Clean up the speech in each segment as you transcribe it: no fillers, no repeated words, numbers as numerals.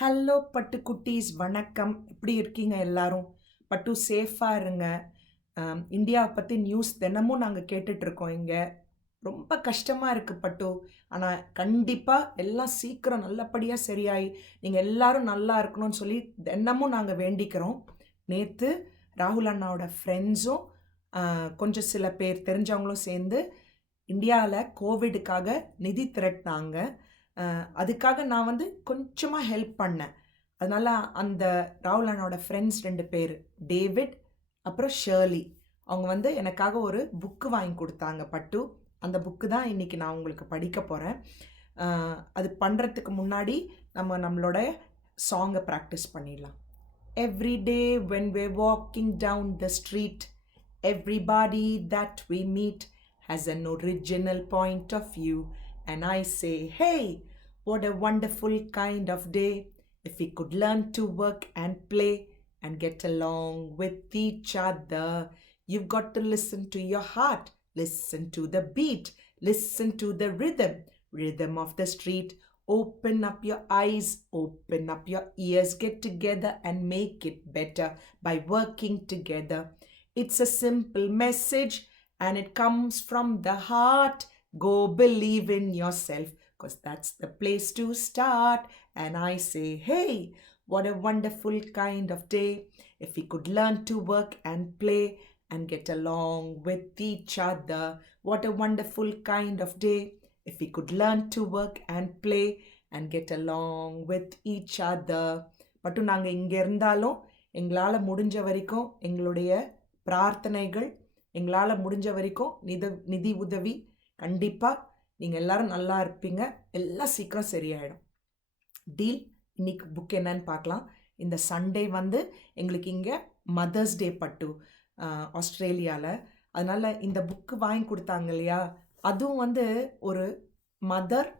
Hello பட்டுக்குட்டீஸ், வணக்கம். எப்படி இருக்கீங்க எல்லாரும்? பட்டு சேஃபாக இருங்க. இந்தியாவை பற்றி நியூஸ் தினமும் நாங்கள் கேட்டுட்ருக்கோம் இங்கே. ரொம்ப கஷ்டமாக இருக்குது பட்டு. ஆனால் கண்டிப்பாக எல்லாம் சீக்கிரம் நல்லபடியாக சரியாயி நீங்கள் எல்லாரும் நல்லா இருக்கணும்னு சொல்லி தினமும் நாங்கள் வேண்டிக்கிறோம். நேற்று ராகுல் அண்ணாவோட ஃப்ரெண்ட்ஸும் கொஞ்சம் சில பேர் தெரிஞ்சவங்களும் சேர்ந்து இந்தியாவில் கோவிடுக்காக நிதி திரட்டினாங்க. அதுக்காக நான் வந்து கொஞ்சமாக ஹெல்ப் பண்ணேன். அதனால் அந்த ராகுல் அண்ணாவோட ஃப்ரெண்ட்ஸ் 2 பேர், டேவிட் அப்புறம் ஷேர்லி, அவங்க வந்து எனக்காக ஒரு புக்கு வாங்கி கொடுத்தாங்க பட்டு. அந்த புக்கு தான் இன்றைக்கி நான் உங்களுக்கு படிக்க போகிறேன். அது பண்ணுறதுக்கு முன்னாடி நம்மளோட சாங்கை ப்ராக்டிஸ் பண்ணிடலாம். Every day when we're walking down the street, everybody that we meet has an original point of view. And I say, hey, what a wonderful kind of day. If we could learn to work and play and get along with each other. You've got to listen to your heart. Listen to the beat. Listen to the rhythm of the street. Open up your eyes, open up your ears, get together and make it better by working together. It's a simple message and it comes from the heart. Go believe in yourself, because that's the place to start. And I say, hey, what a wonderful kind of day. If we could learn to work and play and get along with each other. What a wonderful kind of day. If we could learn to work and play and get along with each other. பட்டு நாங்கள் இங்கே இருந்தாலும் எங்களால் முடிஞ்ச வரைக்கும் எங்களுடைய பிரார்த்தனைகள், எங்களால் முடிஞ்ச வரைக்கும் நிதி உதவி, கண்டிப்பாக நீங்கள் எல்லாரும் நல்லா இருப்பீங்க. எல்லாம் சீக்கிரம் சரியாயிடும். டீல். இன்னைக்கு புக் என்னன்னு பார்க்கலாம். இந்த சண்டே வந்து எங்களுக்கு இங்கே மதர்ஸ் டே பட்டு ஆஸ்திரேலியாவில். அதனால் இந்த புக்கு வாங்கி கொடுத்தாங்க இல்லையா, அதுவும் வந்து ஒரு மதர்,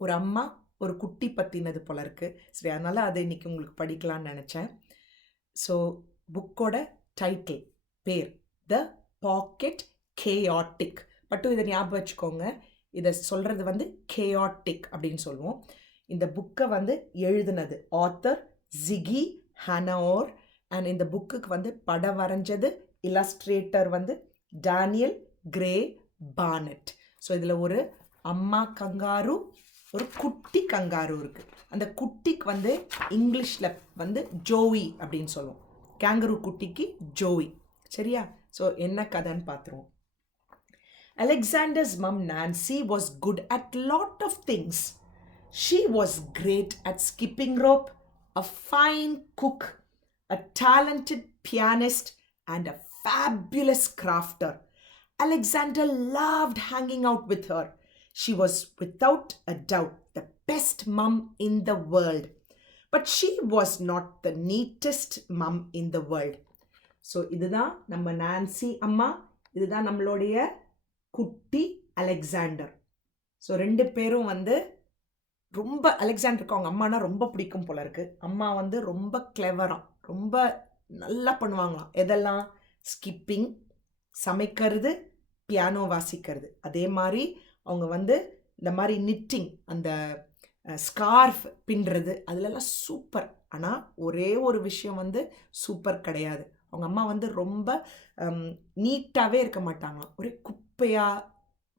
ஒரு அம்மா, ஒரு குட்டி பற்றினது போல இருக்குது. சரி, அதனால் அதை இன்றைக்கி உங்களுக்கு படிக்கலான்னு நினச்சேன். ஸோ புக்கோட டைட்டில், பேர் த பாக்கெட் கேயாட்டிக். பட்டு இதை ஞாபகம் வச்சுக்கோங்க. இதை சொல்கிறது வந்து கேயாட்டிக் அப்படின்னு சொல்லுவோம். இந்த புக்கை வந்து எழுதுனது ஆத்தர் ஜிகி ஹனோர். அண்ட் இந்த புக்குக்கு வந்து படம் வரைஞ்சது இல்லஸ்ட்ரேட்டர் வந்து டேனியல் கிரே பானட். ஸோ இதில் ஒரு அம்மா கங்காரு, ஒரு குட்டி கங்காரு இருக்குது. அந்த குட்டிக்கு வந்து இங்கிலீஷில் வந்து ஜோவி அப்படின்னு சொல்லுவோம். கேங்கரு குட்டிக்கு ஜோவி. சரியா? ஸோ என்ன கதைன்னு பார்த்துருவோம். Alexander's mum Nancy was good at lot of things. She was great at skipping rope, a fine cook, a talented pianist, and a fabulous crafter. Alexander loved hanging out with her. She was without a doubt the best mum in the world. But she was not the neatest mum in the world. So இதுதான் நம்ம Nancy அம்மா, இதுதான் நம்மளுடைய குட்டி Alexander. So 2 பேரும் வந்து ரொம்ப, அலெக்சாண்டருக்கு அவங்க அம்மானா ரொம்ப பிடிக்கும் போல இருக்குது. அம்மா வந்து ரொம்ப கிளவராக, ரொம்ப நல்லா பண்ணுவாங்களாம். எதெல்லாம்? ஸ்கிப்பிங், சமைக்கிறது, பியானோ வாசிக்கிறது. அதே மாதிரி அவங்க வந்து இந்த மாதிரி நிட்டிங், அந்த ஸ்கார்ஃப் பின்னுறது, அதிலெல்லாம் சூப்பர். ஆனால் ஒரே ஒரு விஷயம் வந்து சூப்பர் கிடையாது. அவங்க அம்மா வந்து ரொம்ப நீட்டாகவே இருக்க மாட்டாங்களாம். ஒரே குப்பையாக,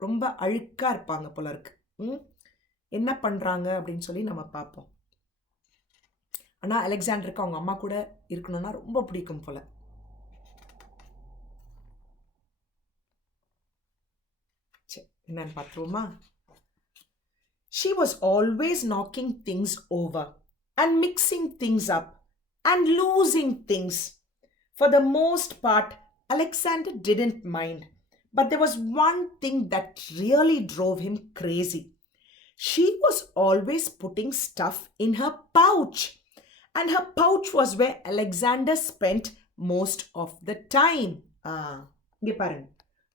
ரொம்ப அழுக்காக இருப்பாங்க போல இருக்கு. என்ன பண்ணுறாங்க அப்படின்னு சொல்லி நம்ம பார்ப்போம். ஆனால் அலெக்சாண்டருக்கு அவங்க அம்மா கூட இருக்கணும்னா ரொம்ப பிடிக்கும் போல. சரி, என்னன்னு பார்த்துருவோமா? She was always knocking things over and mixing things up and losing things. For the most part, Alexander didn't mind. But there was one thing that really drove him crazy. She was always putting stuff in her pouch. And her pouch was where Alexander spent most of the time. இங்கே பாருங்க,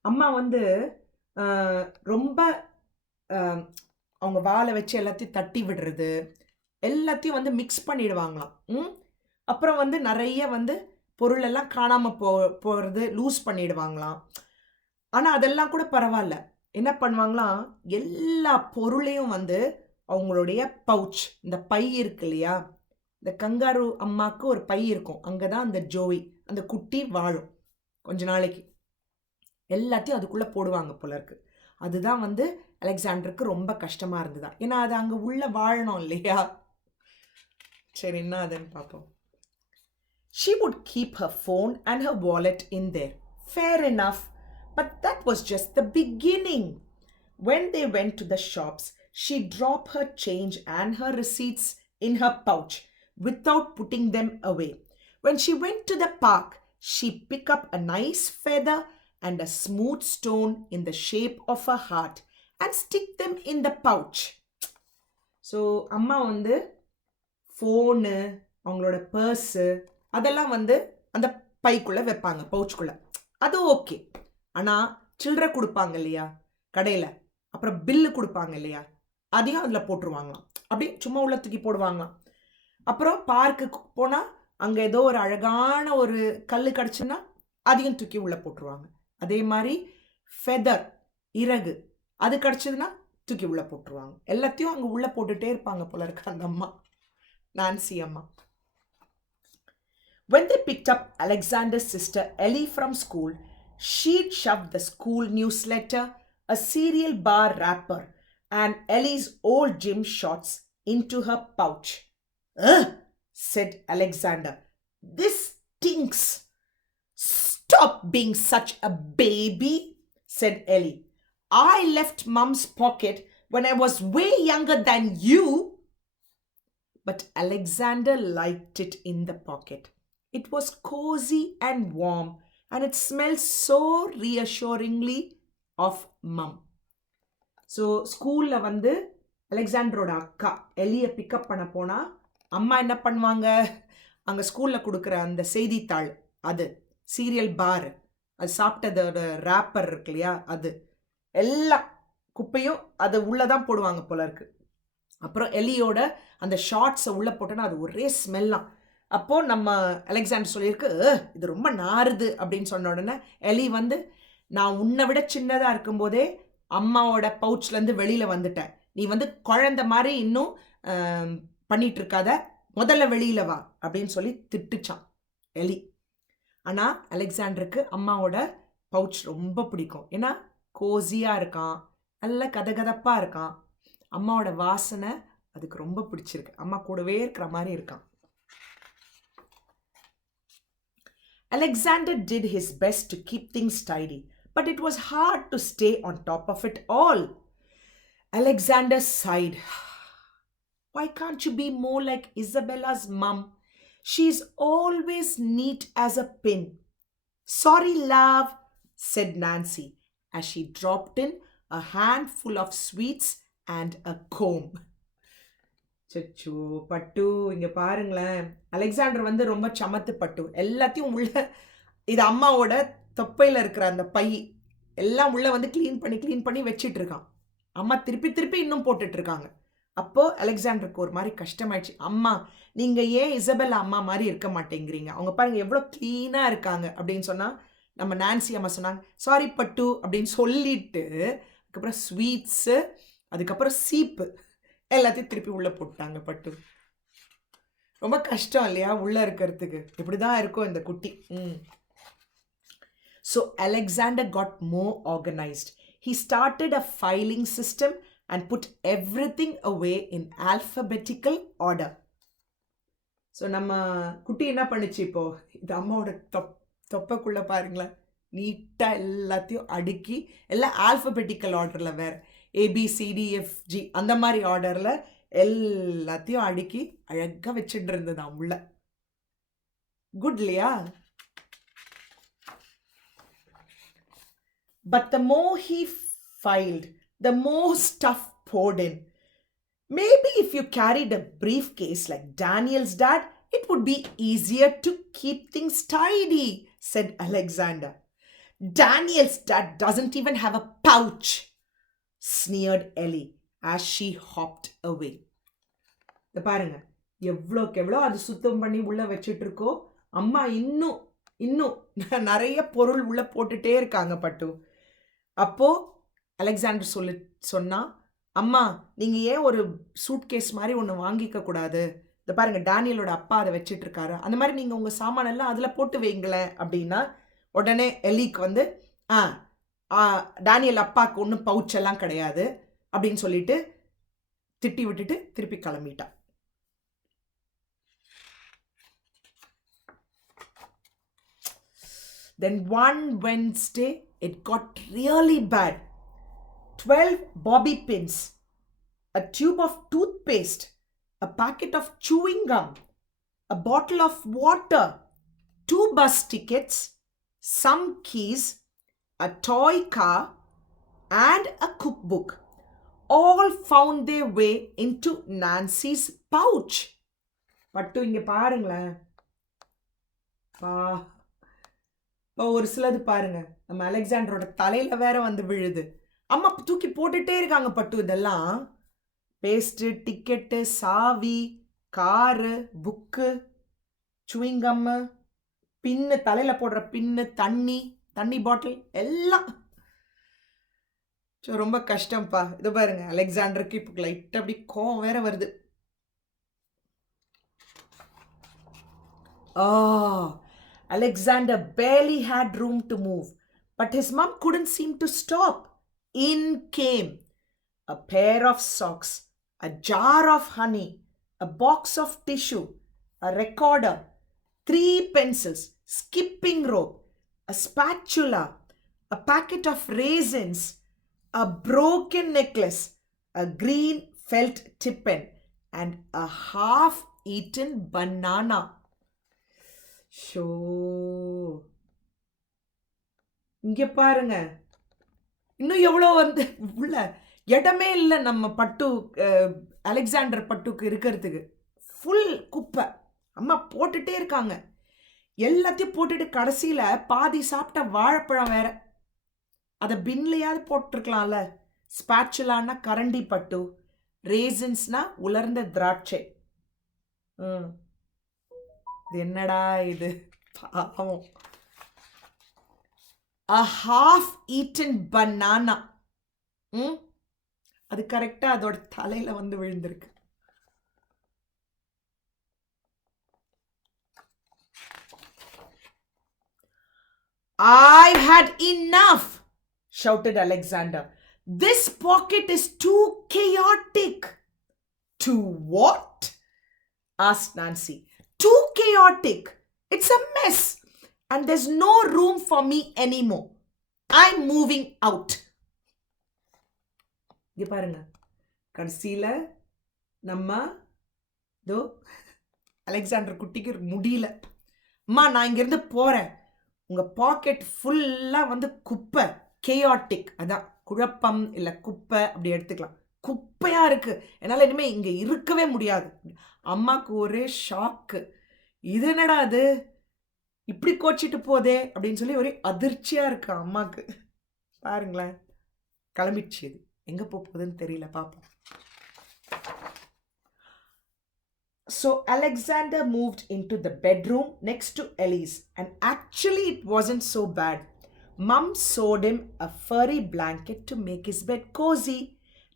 அம்மா வந்து ரொம்ப அவங்க வாழை வச்சு எல்லாத்தையும் தட்டி விடுறது, எல்லாத்தையும் வந்து மிக்ஸ் பண்ணிடுவாங்களாம். அப்புறம் வந்து நிறைய வந்து பொருளெல்லாம் காணாமல் போகிறது, லூஸ் பண்ணிடுவாங்களாம். ஆனால் அதெல்லாம் கூட பரவாயில்ல. என்ன பண்ணுவாங்களாம், எல்லா பொருளையும் வந்து அவங்களுடைய பவுச், இந்த பை இருக்கு இல்லையா, இந்த கங்காரு அம்மாவுக்கு ஒரு பை இருக்கும், அங்கே தான் அந்த ஜோவி அந்த குட்டி வாழும் கொஞ்ச நாளைக்கு. எல்லாத்தையும் அதுக்குள்ளே போடுவாங்க போல இருக்கு. அதுதான் வந்து அலெக்சாண்டருக்கு ரொம்ப கஷ்டமாக இருந்ததா, ஏன்னா அது அங்கே உள்ள வாழணும் இல்லையா. சரி, என்ன அதுன்னு பார்ப்போம். She would keep her phone and her wallet in there. Fair enough, but that was just the beginning. When they went to the shops, she dropped her change and her receipts in her pouch without putting them away. When she went to the park, she picked up a nice feather and a smooth stone in the shape of a heart and stick them in the pouch. So, அம்மா வந்து phone, அவங்களோட purse அதெல்லாம் வந்து அந்த பைக்குள்ளே வைப்பாங்க, பவுச்சுக்குள்ளே. அது okay. ஆனால் சில்லறை கொடுப்பாங்க இல்லையா கடையில், அப்புறம் பில்லு கொடுப்பாங்க இல்லையா, அதையும் அதில் போட்டுருவாங்களாம். அப்படி சும்மா உள்ள தூக்கி போடுவாங்களாம். அப்புறம் பார்க்குக்கு போனால் அங்கே ஏதோ ஒரு அழகான ஒரு கல் கிடச்சுன்னா அதையும் தூக்கி உள்ளே போட்டுருவாங்க. அதே மாதிரி ஃபெதர், இறகு, அது கிடச்சதுன்னா தூக்கி உள்ளே போட்டுருவாங்க. எல்லாத்தையும் அங்கே உள்ளே போட்டுகிட்டே இருப்பாங்க போல இருக்கு அந்த அம்மா, நான்சி அம்மா. When they picked up Alexander's sister Ellie from school, she'd shoved the school newsletter, a cereal bar wrapper, and Ellie's old gym shorts into her pouch. "Ugh," said Alexander. "This stinks." "Stop being such a baby," said Ellie. "I left Mum's pocket when I was way younger than you." But Alexander liked it in the pocket. It was cozy and warm, and it smelled so reassuringly of Mum. So ஸ்கூலில் வந்து அலெக்சாண்டரோட அக்கா எலியை pickup பண்ண போனால் அம்மா என்ன பண்ணுவாங்க, அங்கே ஸ்கூலில் கொடுக்குற அந்த செய்தித்தாள், அது சீரியல் பார், அது சாப்பிட்டதோட ரேப்பர் இருக்கு இல்லையா, அது எல்லா குப்பையும் அது உள்ளே தான் போடுவாங்க போல இருக்கு. அப்புறம் எலியோட அந்த ஷார்ட்ஸை உள்ளே போட்டோன்னா அது ஒரே ஸ்மெல்லாம். அப்போது நம்ம அலெக்சாண்டர் சொல்லியிருக்கு, இது ரொம்ப நாறுது அப்படின்னு சொன்ன உடனே எலி வந்து, நான் உன்னை விட சின்னதாக இருக்கும்போதே அம்மாவோட பவுச்லேருந்து வெளியில் வந்துட்டேன், நீ வந்து குழந்த மாதிரி இன்னும் பண்ணிட்டு இருக்காத, முதல்ல வெளியில் வா அப்படின்னு சொல்லி திட்டுச்சான் எலி. ஆனால் அலெக்சாண்டருக்கு அம்மாவோட பவுச் ரொம்ப பிடிக்கும், ஏன்னா கோசியாக இருக்கான், நல்ல கதகதப்பாக இருக்கான், அம்மாவோட வாசனை அதுக்கு ரொம்ப பிடிச்சிருக்கு, அம்மா கூடவே இருக்கிற மாதிரி இருக்கான். Alexander did his best to keep things tidy, but it was hard to stay on top of it all. Alexander sighed. "Why can't you be more like Isabella's mum? She's always neat as a pin." "Sorry, love," said Nancy, as she dropped in a handful of sweets and a comb. சச்சோ பட்டு, இங்கே பாருங்களேன், Alexander வந்து ரொம்ப சமத்து பட்டு, எல்லாத்தையும் உள்ள, இது அம்மாவோட தொப்பையில் இருக்கிற அந்த பை எல்லாம் உள்ளே வந்து க்ளீன் பண்ணி வச்சிட்டு இருக்கான். அம்மா திருப்பி திருப்பி இன்னும் போட்டுட்ருக்காங்க. அப்போது அலெக்சாண்டருக்கு ஒரு மாதிரி கஷ்டமாயிடுச்சு, அம்மா நீங்கள் ஏன் இசபெல்லா அம்மா மாதிரி இருக்க மாட்டேங்கிறீங்க, அவங்க பாருங்கள் எவ்வளோ க்ளீனாக இருக்காங்க அப்படின்னு சொன்னால், நம்ம நான்சி அம்மா சொன்னாங்க, சாரி பட்டு அப்படின்னு சொல்லிட்டு, அதுக்கப்புறம் ஸ்வீட்ஸு, அதுக்கப்புறம் சீப்பு எல்லாத்தையும் திருப்பி உள்ளே போட்டாங்க பட்டு. ரொம்ப கஷ்டம் இல்லையா உள்ளே இருக்கிறதுக்கு, இப்படி தான் இருக்கும் இந்த குட்டி. So Alexander got more organized. He started a filing system and put everything away in alphabetical order. So நம்ம குட்டி என்ன பண்ணுச்சு, இப்போது இது அம்மாவோட தொப்பைக்குள்ளே பாருங்களேன், நீட்டாக எல்லாத்தையும் அடுக்கி, எல்லாம் ஆல்ஃபபெட்டிக்கல் ஆர்டரில், வேறு ABCDFG அந்த மாதிரி ஆர்டரில் எல்லாத்தையும் அடுக்கி அழகாக வச்சுட்டு இருந்தது உள்ள. குட் இல்லையா? But the more he filed, the more stuff poured in. Maybe if you carried a briefcase like Daniel's dad, it would be easier to keep things tidy, said Alexander. Daniel's dad doesn't even have a pouch, sneered Ellie as she hopped away. இதை பாருங்க, எவ்வளோக்கு எவ்வளோ அது சுத்தம் பண்ணி உள்ளே வச்சுட்டு இருக்கோ, அம்மா இன்னும் நிறைய பொருள் உள்ளே போட்டுட்டே இருக்காங்க பட்டு. அப்போது அலெக்சாண்டர் சொன்னா, அம்மா நீங்கள் ஏன் ஒரு சூட்கேஸ் மாதிரி ஒன்று வாங்கிக்க கூடாது, இந்த பாருங்க டேனியலோட அப்பா அதை வச்சிட்டு இருக்காரு. அந்த மாதிரி நீங்கள் உங்கள் சாமானெல்லாம் அதில் போட்டு வைங்களேன் அப்படின்னா உடனே எலிக்கு வந்து டேனியல் அப்பாவுக்கு ஒன்றும் பவுச்செல்லாம் கிடையாது அப்படின்னு சொல்லிட்டு திட்டி விட்டுட்டு திருப்பி கிளம்பிட்டான். Then one Wednesday, it got really bad. 12 bobby pins, a tube of toothpaste, a packet of chewing gum, a bottle of water, 2 bus tickets, some keys, a toy car, and a cookbook all found their way into Nancy's pouch. பட்டு இங்க பாருங்களேன். ஒரு சிலது பாருங்க, நம்ம அலெக்சாண்டரோட தலையில வேற வந்து விழுது. அம்மா தூக்கி போட்டுட்டே இருக்காங்க பட்டு. இதெல்லாம் பேஸ்ட்டு, டிக்கெட்டு, சாவி, காரு, புக்கு, சுவிங்கம்மு, பின்னு, தலையில போடுற பின்னு, தண்ணி பாட்டில் எல்லாம். ரொம்ப கஷ்டம்ப்பா. இது பாருங்க அலெக்சாண்டருக்கு இப்போ லைட் அப்படி கோவம் வேற வருது. Alexander barely had room to move, but his mom couldn't seem to stop. In came a pair of socks, a jar of honey, a box of tissue, a recorder, 3 pencils, skipping rope, a spatula, a packet of raisins, a broken necklace, a green felt tippin, and a half-eaten banana. Show, இங்க பாருங்க, இன்னும் எவ்வளோ வந்து உள்ள இடமே இல்லை நம்ம பட்டு, அலெக்சாண்டர் பட்டுக்கு இருக்கிறதுக்கு. ஃபுல் குப்பை. அம்மா போட்டுட்டே இருக்காங்க. எல்லாத்தையும் போட்டுட்டு கடைசியில் பாதி சாப்பிட்ட வாழைப்பழம் வேற. அதை பின்லையாவது போட்டிருக்கலாம்ல. ஸ்பாச்சுலான்னா கரண்டி பட்டு, ரேசின்ஸ்னா உலர்ந்த திராட்சை. என்னடா இது பாவம். A half-eaten banana. அது கரெக்டா அதோட தலையில வந்து விழுந்திருக்கு. I've had enough, shouted Alexander. This pocket is too chaotic. Too what? asked Nancy. Too chaotic. It's a mess. And there's no room for me anymore. I'm moving out. இங்க பாருங்க, கடைசியில நம்ம அலெக்சாண்டர் குட்டிக்கு முடியல. அம்மா நான் இங்கிருந்து போறேன். உங்க பாக்கெட் ஃபுல்லா வந்து குப்பை, கேயாட்டிக், அதான் குழப்பம் இல்லை குப்பை அப்படி எடுத்துக்கலாம். குப்பையா இருக்கு, என்னால் இனிமே இங்க இருக்கவே முடியாது. அம்மாக்கு ஒரே ஷாக்கு. இது என்னடா அது இப்படி கோச்சிட்டு போதே அப்படின்னு சொல்லி ஒரே அதிர்ச்சியா இருக்கு அம்மாக்கு. பாருங்களேன், கிளம்பிடுச்சு. இது எங்க போகுதுன்னு தெரியல, பாப்போம். So Alexander moved into the bedroom next to Ellie's, and actually it wasn't so bad. Mum sewed him a furry blanket to make his bed cozy.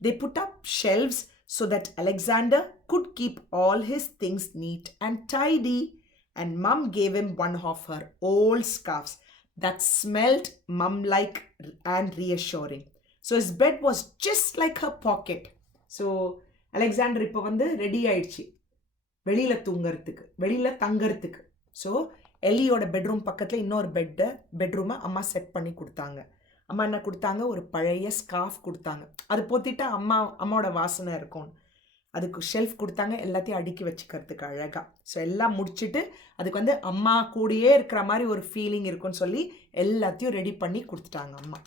They put up shelves so that Alexander could keep all his things neat and tidy. And Mum gave him one of her old scarves that smelled mum-like and reassuring. So his bed was just like her pocket. So Alexander இப்போ வந்து ready ஆயிடுச்சு வெளியில் தூங்கிறதுக்கு, வெளியில் தங்கறதுக்கு. So எல்லியோட bedroom பக்கத்தில் இன்னொரு பெட்ரூமை அம்மா set பண்ணி கொடுத்தாங்க. அம்மா என்ன கொடுத்தாங்க, ஒரு பழைய ஸ்கார்ஃப் கொடுத்தாங்க. அது போத்திட்டா அம்மாவோட வாசனை இருக்கும். அதுக்கு ஷெல்ஃப் கொடுத்தாங்க, எல்லாத்தையும் அடுக்கி வச்சுக்கிறதுக்கு அழகாக. ஸோ எல்லாம் முடிச்சுட்டு அதுக்கு வந்து அம்மா கூடயே இருக்கிற மாதிரி ஒரு ஃபீலிங் இருக்குன்னு சொல்லி எல்லாத்தையும் ரெடி பண்ணி கொடுத்துட்டாங்க அம்மா.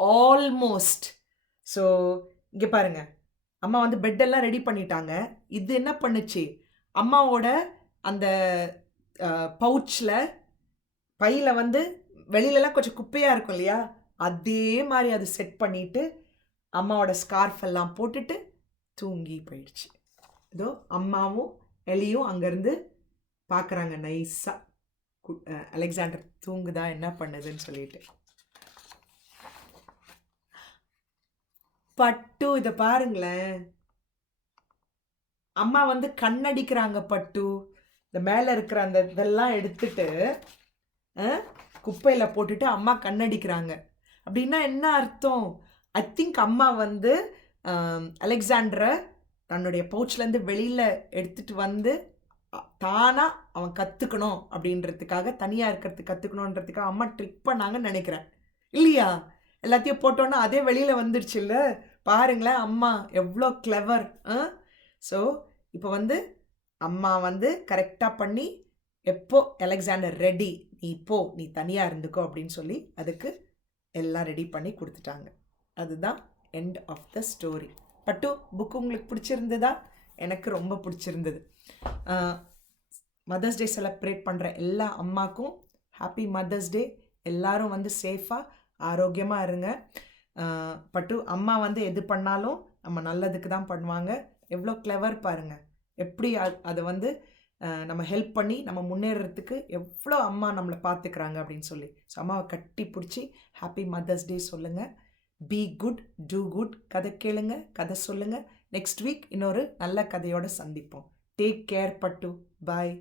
ஆல்மோஸ்ட். ஸோ இங்கே பாருங்க, அம்மா வந்து பெட்டெல்லாம் ரெடி பண்ணிட்டாங்க. இது என்ன பண்ணுச்சு, அம்மாவோட அந்த பவுச்சில், பையில் வந்து வெளியிலலாம் கொஞ்சம் குப்பையாக இருக்கும் இல்லையா, அதே மாதிரி அது செட் பண்ணிவிட்டு அம்மாவோட ஸ்கார்ஃப் எல்லாம் போட்டுட்டு தூங்கி போயிடுச்சு. இதோ அம்மாவும் எலியும் அங்கேருந்து பார்க்குறாங்க நைஸாக அலெக்சாண்டர் தூங்குதா என்ன பண்ணுதுன்னு சொல்லிட்டு. பட்டு இதை பாருங்களேன், அம்மா வந்து கண்ணடிக்கிறாங்க பட்டு. இந்த மேலே இருக்கிற அந்த இதெல்லாம் எடுத்துட்டு குப்பையில் போட்டுட்டு அம்மா கண்ணடிக்கிறாங்க. அப்படின்னா என்ன அர்த்தம்? ஐ திங்க் அம்மா வந்து அலெக்சாண்டரை தன்னுடைய பவுச்லேருந்து வெளியில் எடுத்துட்டு வந்து தானாக அவன் கற்றுக்கணும் அப்படின்றதுக்காக, தனியாக இருக்கிறதுக்கு கற்றுக்கணுன்றதுக்காக அம்மா ட்ரிக் பண்ணாங்கன்னு நினைக்கிறேன். இல்லையா? எல்லாத்தையும் போட்டோன்னா அதே வெளியில் வந்துடுச்சுல்ல. பாருங்களேன் அம்மா எவ்வளோ கிளவர். ஸோ இப்போ வந்து அம்மா வந்து கரெக்டாக பண்ணி, எப்போ அலெக்சாண்டர் ரெடி, நீ போ, நீ தனியாக இருந்துக்கோ அப்படின்னு சொல்லி அதுக்கு எல்லாம் ரெடி பண்ணி கொடுத்துட்டாங்க. அதுதான் எண்ட் ஆஃப் த ஸ்டோரி. பட்டு புக்கு உங்களுக்கு பிடிச்சிருந்ததா? எனக்கு ரொம்ப பிடிச்சிருந்தது. மதர்ஸ் டே செலிப்ரேட் பண்ணுற எல்லா அம்மாக்கும் ஹாப்பி மதர்ஸ் டே. எல்லாரும் வந்து சேஃபாக ஆரோக்கியமாக இருங்க. பட்டு அம்மா வந்து எது பண்ணாலும் நம்ம நல்லதுக்கு தான் பண்ணுவாங்க. எவ்வளோ கிளவர் பாருங்கள். எப்படி அதை வந்து நம்ம ஹெல்ப் பண்ணி நம்ம முன்னேறதுக்கு எவ்வளோ அம்மா நம்மளை பார்த்துக்கிறாங்க அப்படின்னு சொல்லி. ஸோ அம்மாவை கட்டி பிடிச்சி ஹாப்பி மதர்ஸ் டே சொல்லுங்கள். Be good, do good. கதை கேளுங்க, கதை சொல்லுங்கள். நெக்ஸ்ட் வீக் இன்னொரு நல்ல கதையோடு சந்திப்போம். டேக் கேர் பட்டு. பாய்.